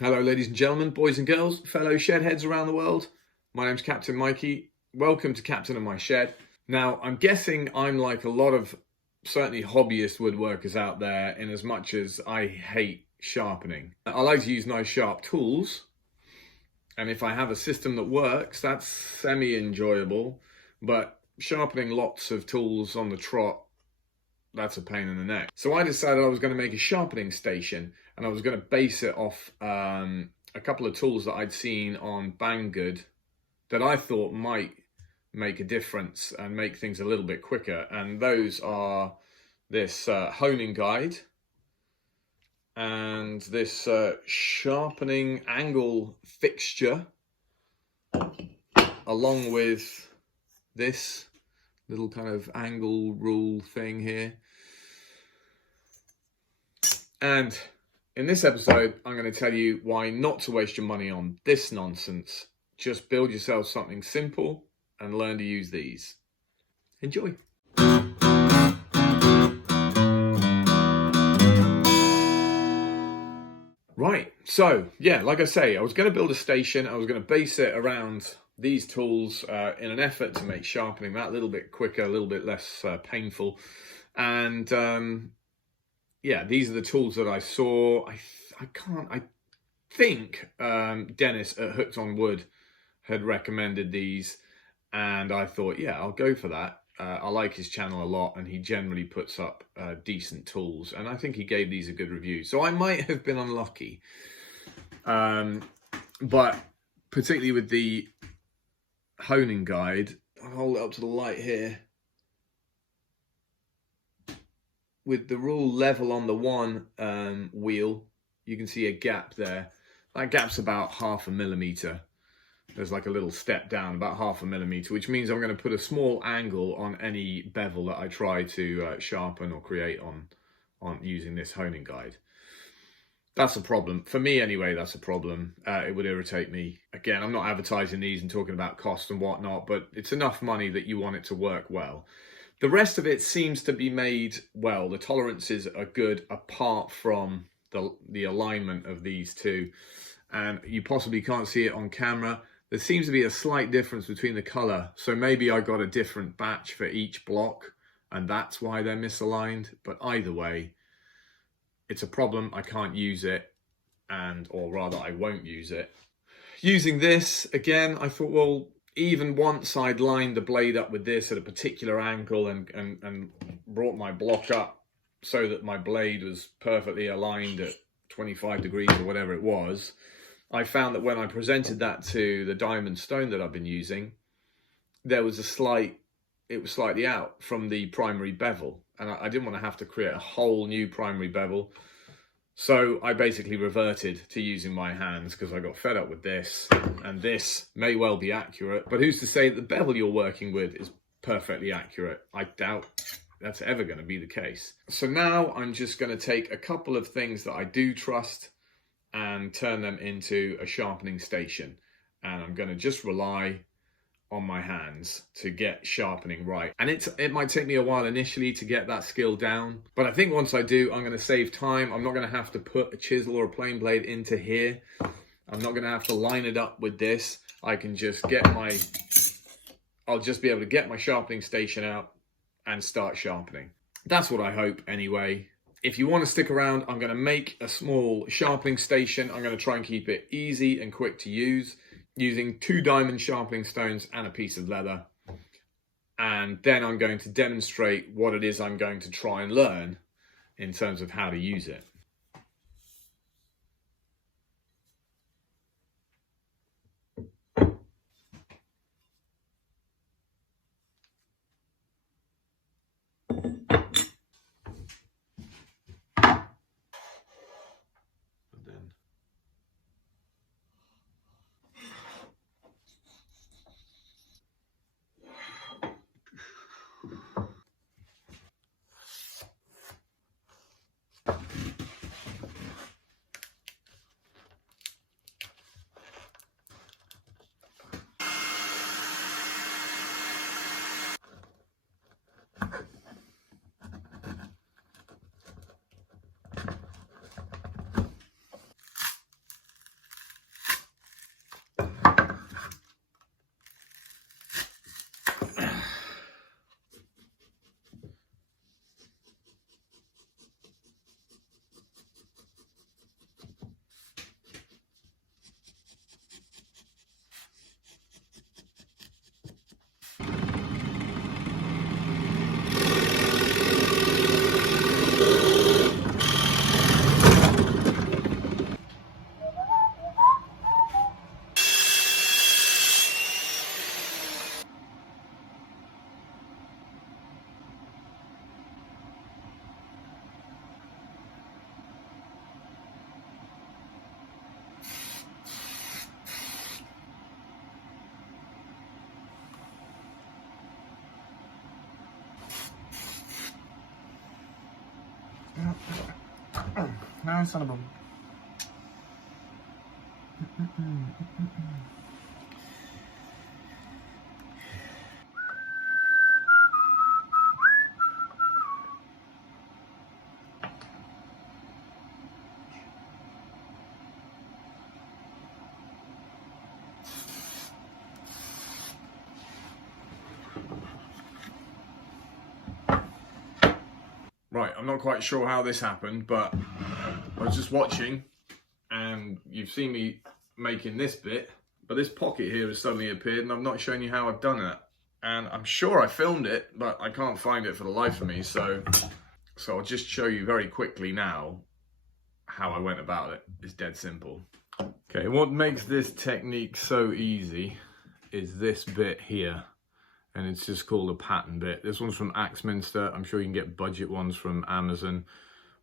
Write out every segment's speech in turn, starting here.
Hello ladies and gentlemen, boys and girls, fellow shed heads around the world. My name's Captain Mikey. Welcome to Captain of My Shed. Now, I'm guessing I'm like a lot of certainly hobbyist woodworkers out there in as much as I hate sharpening. I like to use nice sharp tools, and if I have a system that works, that's semi-enjoyable, but sharpening lots of tools on the trot, that's a pain in the neck. So I decided I was going to make a sharpening station, and I was going to base it off a couple of tools that I'd seen on Banggood that I thought might make a difference and make things a little bit quicker. And those are this honing guide and this sharpening angle fixture, along with this little kind of angle rule thing here. And in this episode, I'm going to tell you why not to waste your money on this nonsense. Just build yourself something simple and learn to use these. Enjoy. Right, so yeah, like I say, I was going to build a station. I was going to base it around these tools in an effort to make sharpening that a little bit quicker, a little bit less painful. And yeah, these are the tools that I saw. I think Dennis at Hooked on Wood had recommended these, and I thought, yeah, I'll go for that. I like his channel a lot, and he generally puts up decent tools, and I think he gave these a good review. So I might have been unlucky, but particularly with the honing guide, I'll hold it up to the light here. With the rule level on the one wheel, you can see a gap there. That gap's about 0.5 millimeter. There's like a little step down, about 0.5 millimeter, which means I'm going to put a small angle on any bevel that I try to sharpen or create on using this honing guide. That's a problem. For me anyway, that's a problem. It would irritate me. Again, I'm not advertising these and talking about cost and whatnot, but it's enough money that you want it to work well. The rest of it seems to be made well. The tolerances are good apart from the alignment of these two. And you possibly can't see it on camera. There seems to be a slight difference between the color. So maybe I got a different batch for each block and that's why they're misaligned. But either way, it's a problem. I can't use it, or rather I won't use it. Using this, again, I thought, well, even once I'd lined the blade up with this at a particular angle and brought my block up so that my blade was perfectly aligned at 25 degrees or whatever it was, I found that when I presented that to the diamond stone that I've been using, there was it was slightly out from the primary bevel. And I didn't want to have to create a whole new primary bevel. So I basically reverted to using my hands because I got fed up with this, and this may well be accurate, but who's to say that the bevel you're working with is perfectly accurate? I doubt that's ever going to be the case. So now I'm just going to take a couple of things that I do trust and turn them into a sharpening station. And I'm going to just rely on my hands to get sharpening right. And it might take me a while initially to get that skill down, but I think once I do, I'm going to save time. I'm not going to have to put a chisel or a plane blade into here. I'm not going to have to line it up with this. I can just I'll just be able to get my sharpening station out and start sharpening. That's what I hope anyway. If you want to stick around, I'm going to make a small sharpening station. I'm going to try and keep it easy and quick to use, using 2 diamond sharpening stones and a piece of leather. And then I'm going to demonstrate what it is I'm going to try and learn in terms of how to use it. Come on, son of a... Right, I'm not quite sure how this happened, but I was just watching and you've seen me making this bit, but this pocket here has suddenly appeared and I've not shown you how I've done it. And I'm sure I filmed it, but I can't find it for the life of me, so I'll just show you very quickly now how I went about it. It's dead simple. Okay, what makes this technique so easy is this bit here. And it's just called a pattern bit. This one's from Axminster. I'm sure you can get budget ones from Amazon,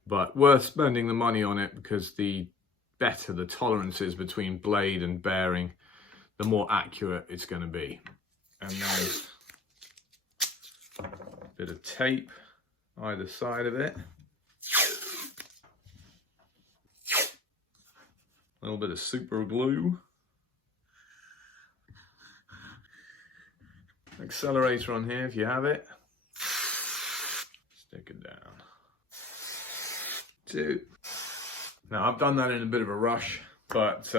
but worth spending the money on it because the better the tolerances between blade and bearing, the more accurate it's going to be. And there's a bit of tape either side of it. A little bit of super glue. Accelerator on here if you have it. Stick it down. 2. Now I've done that in a bit of a rush, but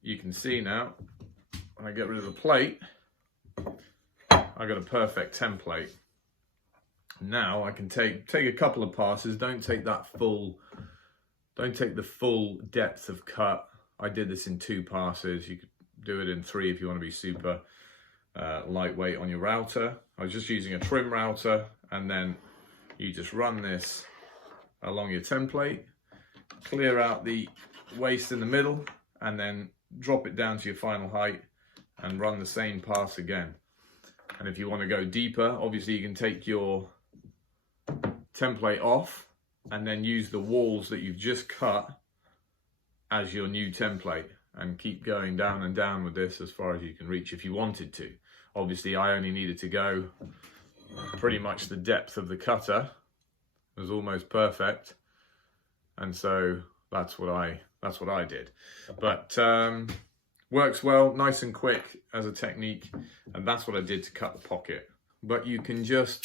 you can see now when I get rid of the plate, I got a perfect template. Now I can take a couple of passes. Don't take the full depth of cut. I did this in 2 passes. You could do it in 3 if you want to be super lightweight on your router. I was just using a trim router, and then you just run this along your template, clear out the waste in the middle, and then drop it down to your final height and run the same pass again. And if you want to go deeper, obviously you can take your template off and then use the walls that you've just cut as your new template, and keep going down and down with this as far as you can reach if you wanted to. Obviously I only needed to go pretty much the depth of the cutter. It was almost perfect, and so that's what I did. But works well, nice and quick as a technique, and that's what I did to cut the pocket. But you can just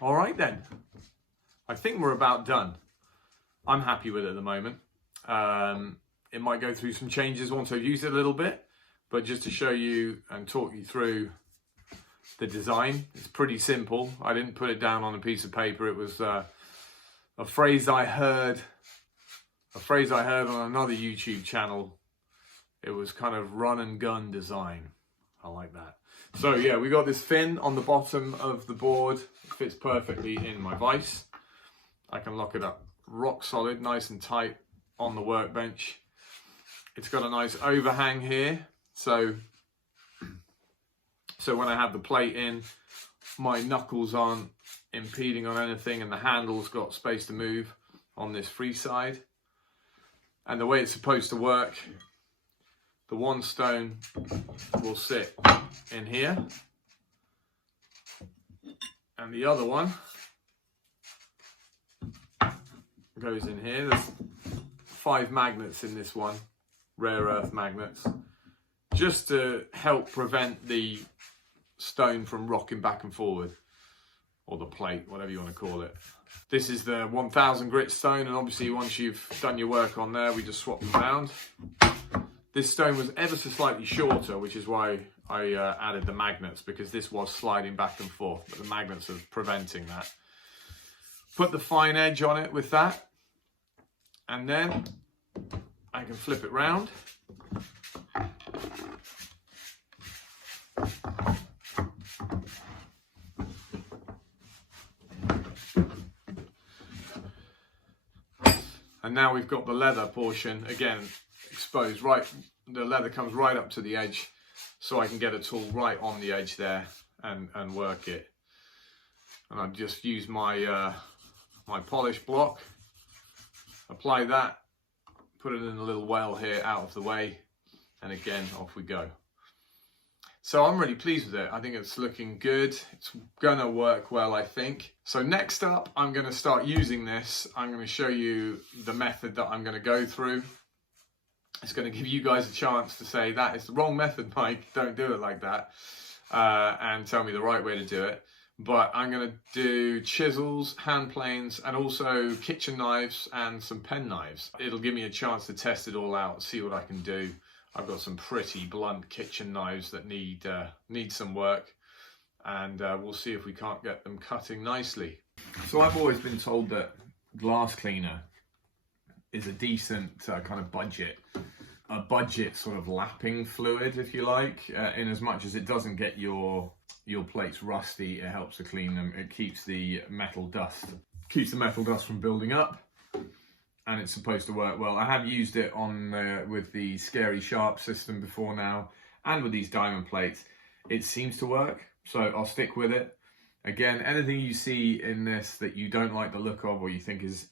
All right then, I think we're about done. I'm happy with it at the moment. It might go through some changes once I've used it a little bit, but just to show you and talk you through the design, it's pretty simple. I didn't put it down on a piece of paper. It was a phrase I heard on another YouTube channel. It was kind of run and gun design. I like that. So yeah, we got this fin on the bottom of the board. It fits perfectly in my vise. I can lock it up rock solid, nice and tight on the workbench. It's got a nice overhang here. So when I have the plate in, my knuckles aren't impeding on anything, and the handle's got space to move on this free side. And the way it's supposed to work, the one stone will sit in here, and the other one goes in here. There's 5 magnets in this one, rare earth magnets, just to help prevent the stone from rocking back and forward, or the plate, whatever you want to call it. This is the 1000 grit stone, and obviously once you've done your work on there, we just swap them around. This stone was ever so slightly shorter, which is why I added the magnets, because this was sliding back and forth, but the magnets are preventing that. Put the fine edge on it with that, and then I can flip it round. And now we've got the leather portion again exposed, right, the leather comes right up to the edge, so I can get a tool right on the edge there and work it. And I just use my my polish block, apply that, put it in a little well here out of the way, and again off we go. So I'm really pleased with it. I think it's looking good. It's gonna work well, I think. So next up, I'm gonna start using this. I'm gonna show you the method that I'm gonna go through. It's gonna give you guys a chance to say, that is the wrong method, Mike, don't do it like that, and tell me the right way to do it. But I'm gonna do chisels, hand planes, and also kitchen knives and some pen knives. It'll give me a chance to test it all out, see what I can do. I've got some pretty blunt kitchen knives that need some work, and we'll see if we can't get them cutting nicely. So I've always been told that glass cleaner is a decent kind of budget sort of lapping fluid, if you like, in as much as it doesn't get your plates rusty. It helps to clean them. It keeps the metal dust from building up. And it's supposed to work well. I have used it on with the Scary Sharp system before now, and with these diamond plates. It seems to work, so I'll stick with it. Again, anything you see in this that you don't like the look of, or you think is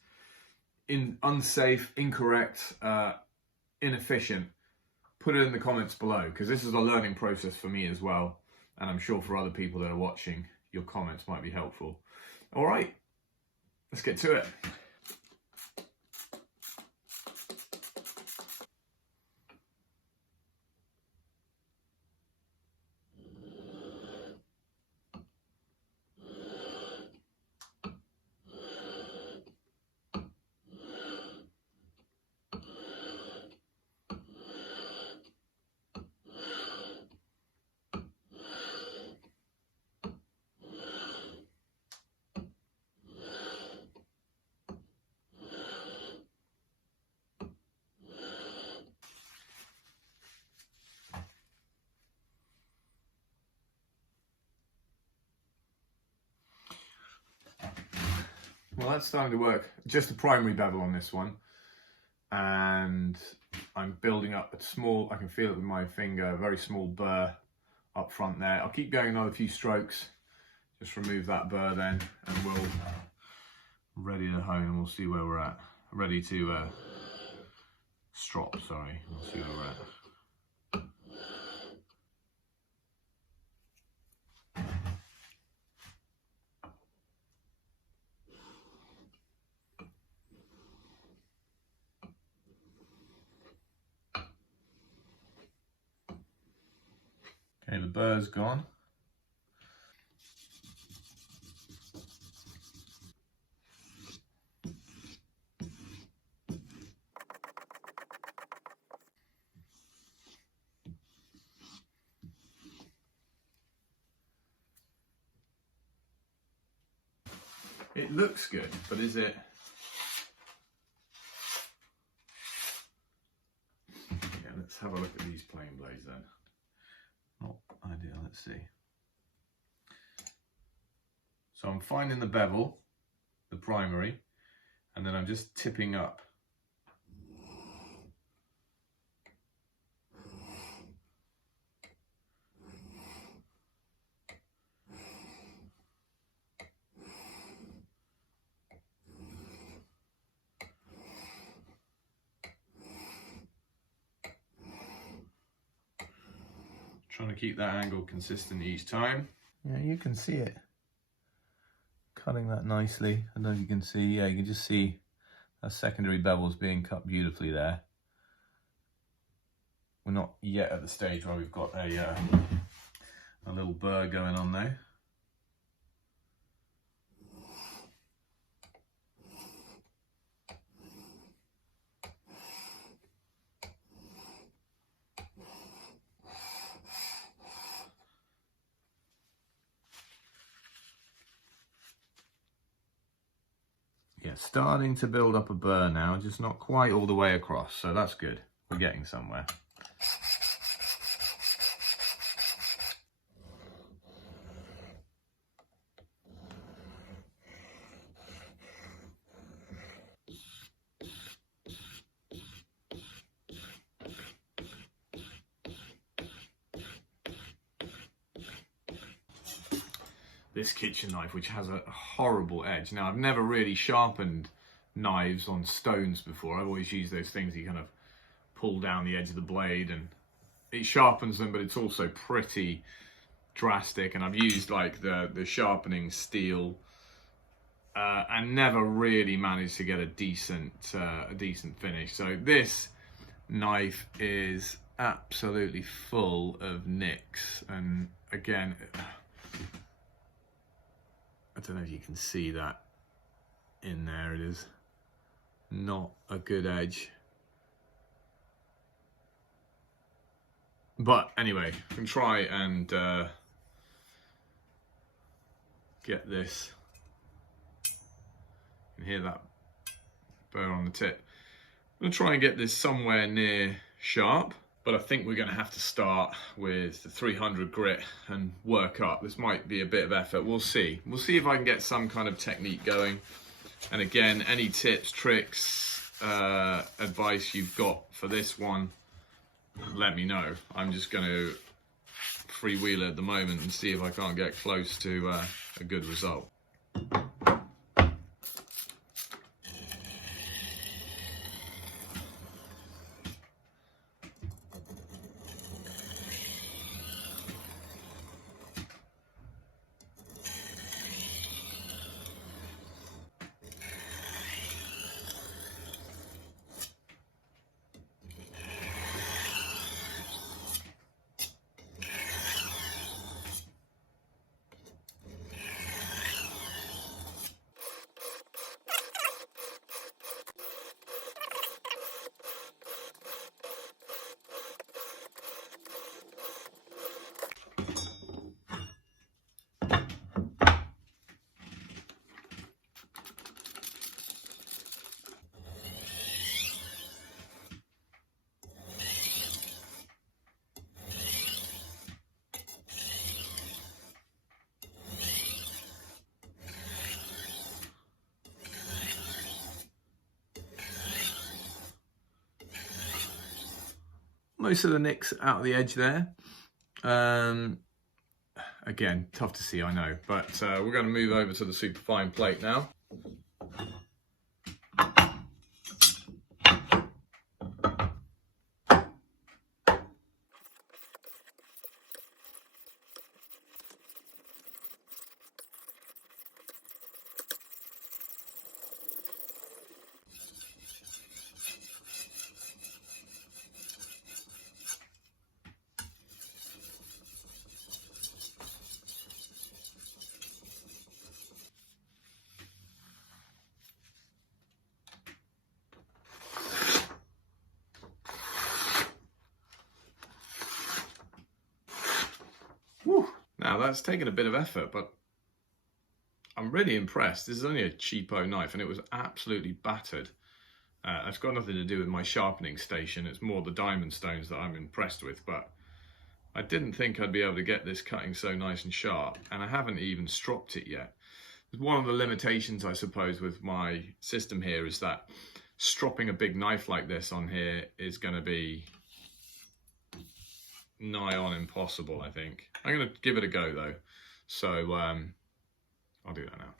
unsafe, incorrect, inefficient, put it in the comments below, because this is a learning process for me as well, and I'm sure for other people that are watching, your comments might be helpful. All right, let's get to it. Well, that's starting to work. Just a primary bevel on this one. And I'm building up a small, I can feel it with my finger, a very small burr up front there. I'll keep going another few strokes. Just remove that burr then, and we'll ready to hone, and we'll see where we're at. Ready to strop, sorry. We'll see where we're at. Okay, the burr's gone. It looks good, but is it? Yeah, let's have a look at these plane blades then. Not ideal, let's see. So I'm finding the bevel, the primary, and then I'm just tipping up. Trying to keep that angle consistent each time. Yeah, you can see it cutting that nicely. I don't know if you can see, yeah, you can just see that secondary bevel's being cut beautifully there. We're not yet at the stage where we've got a little burr going on there. Yeah, starting to build up a burr now, just not quite all the way across, so that's good. We're getting somewhere. This kitchen knife, which has a horrible edge. Now, I've never really sharpened knives on stones before. I've always used those things you kind of pull down the edge of the blade and it sharpens them, but it's also pretty drastic. And I've used like the sharpening steel and never really managed to get a decent finish. So this knife is absolutely full of nicks, and again, I don't know if you can see that in there. It is not a good edge. But anyway, I can try and get this. You can hear that burr on the tip. I'm going to try and get this somewhere near sharp, but I think we're going to have to start with the 300 grit and work up. This might be a bit of effort. We'll see. We'll see if I can get some kind of technique going. And again, any tips, tricks, advice you've got for this one, let me know. I'm just going to freewheel at the moment and see if I can't get close to a good result. most of the nicks out of the edge there. Again, tough to see, I know, but we're going to move over to the superfine plate now. Now that's taken a bit of effort, but I'm really impressed. This is only a cheapo knife and it was absolutely battered. It's got nothing to do with my sharpening station. It's more the diamond stones that I'm impressed with, but I didn't think I'd be able to get this cutting so nice and sharp, and I haven't even stropped it yet. One of the limitations, I suppose, with my system here is that stropping a big knife like this on here is going to be nigh on impossible, I think. I'm going to give it a go though, so I'll do that now.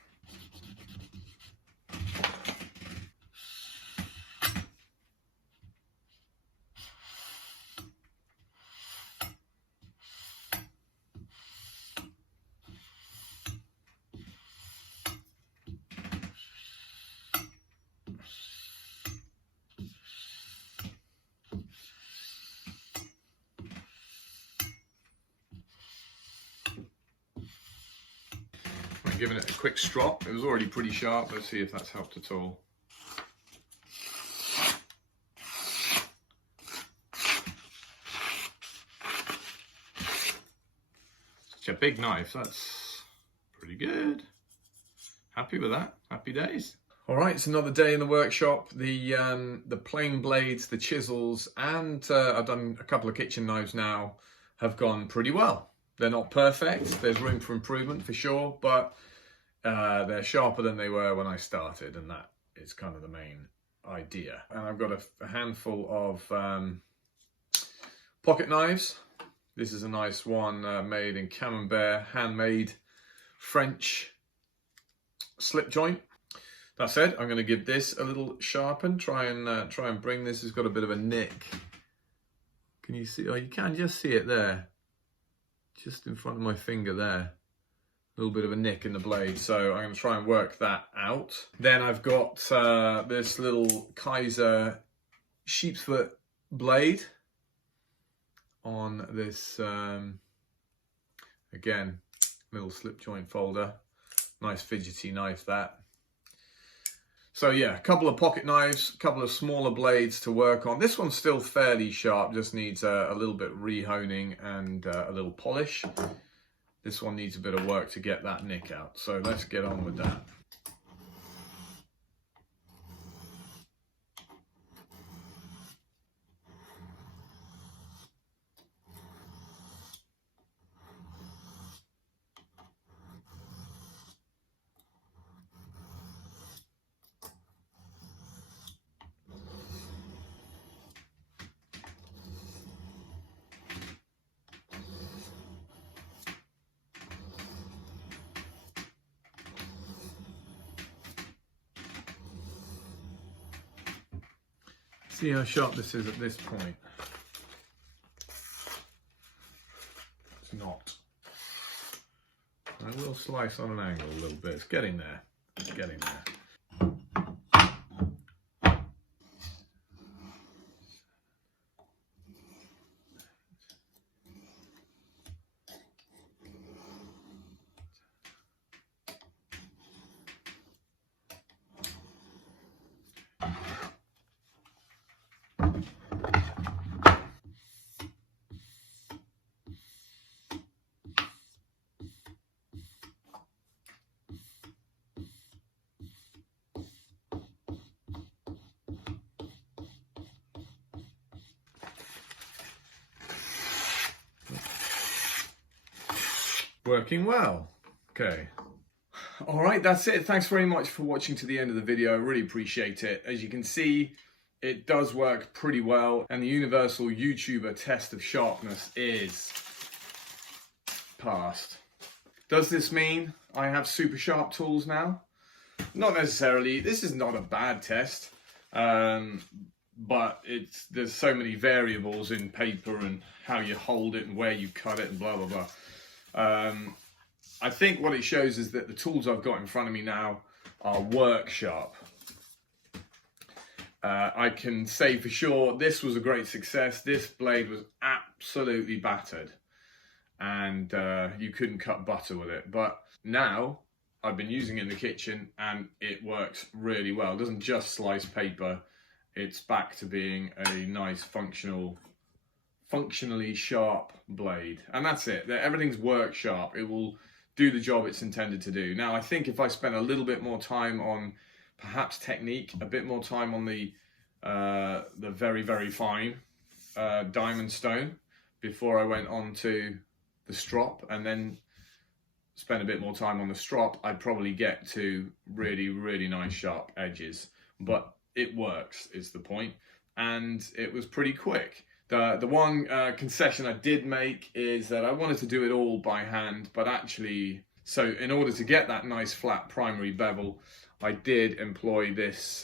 Giving it a quick strop. It was already pretty sharp. Let's see if that's helped at all. Such a big knife. That's pretty good. Happy with that. Happy days. All right, it's another day in the workshop. The plane blades, the chisels, and I've done a couple of kitchen knives now, have gone pretty well. They're not perfect. There's room for improvement for sure, but they're sharper than they were when I started, and that is kind of the main idea. And I've got a handful of pocket knives. This is a nice one made in Camembert, handmade French slip joint. That said, I'm going to give this a little sharpen. Try and bring this. It's got a bit of a nick. Can you see? Oh, you can just see it there, just in front of my finger there. A little bit of a nick in the blade, so I'm going to try and work that out. Then I've got this little Kaiser sheep's foot blade on this, again, little slip joint folder. Nice fidgety knife that. So yeah, a couple of pocket knives, a couple of smaller blades to work on. This one's still fairly sharp, just needs a little bit rehoning and a little polish. This one needs a bit of work to get that nick out, so let's get on with that. See how sharp this is at this point. It's not. I will slice on an angle a little bit. It's getting there. It's getting there. Working well. Okay. All right, that's it. Thanks very much for watching to the end of the video. I really appreciate it. As you can see, it does work pretty well, and the universal YouTuber test of sharpness is passed. Does this mean I have super sharp tools now? Not necessarily. This is not a bad test, but there's so many variables in paper and how you hold it and where you cut it and blah blah blah. I think what it shows is that the tools I've got in front of me now are work sharp. I can say for sure this was a great success. This blade was absolutely battered, and you couldn't cut butter with it. But now I've been using it in the kitchen and it works really well. It doesn't just slice paper. It's back to being a nice functionally sharp blade. And that's it. Everything's work sharp. It will do the job it's intended to do. Now, I think if I spent a little bit more time on perhaps technique, a bit more time on the very, very fine diamond stone before I went on to the strop, and then spend a bit more time on the strop, I'd probably get to really, really nice sharp edges. But it works is the point, and it was pretty quick. The one concession I did make is that I wanted to do it all by hand, but actually, so in order to get that nice flat primary bevel, I did employ this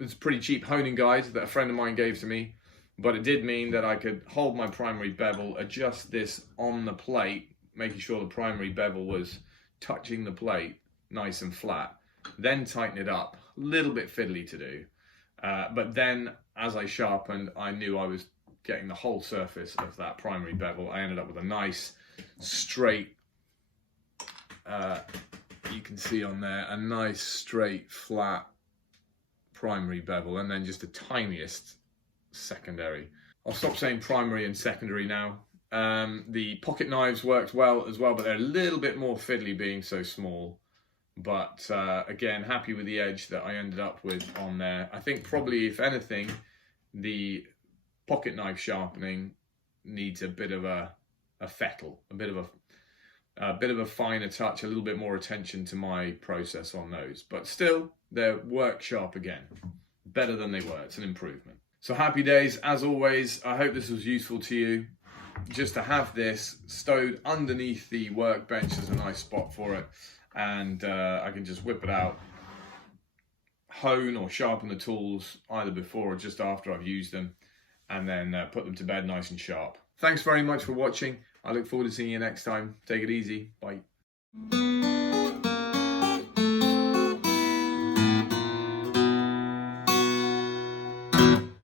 it's a pretty cheap honing guide that a friend of mine gave to me, but it did mean that I could hold my primary bevel, adjust this on the plate, making sure the primary bevel was touching the plate nice and flat, then tighten it up. A little bit fiddly to do, but then as I sharpened, I knew I was getting the whole surface of that primary bevel. I ended up with a nice straight, you can see on there, a nice straight flat primary bevel, and then just the tiniest secondary. I'll stop saying primary and secondary now. The pocket knives worked well as well, but they're a little bit more fiddly being so small. But again, happy with the edge that I ended up with on there. I think probably, if anything, the pocket knife sharpening needs a bit of a fettle, a bit of a finer touch, a little bit more attention to my process on those. But still, they're work sharp again. Better than they were. It's an improvement. So happy days, as always. I hope this was useful to you. Just to have this stowed underneath the workbench is a nice spot for it. And I can just whip it out, hone or sharpen the tools either before or just after I've used them, and then put them to bed nice and sharp. Thanks very much for watching. I look forward to seeing you next time. Take it easy. Bye.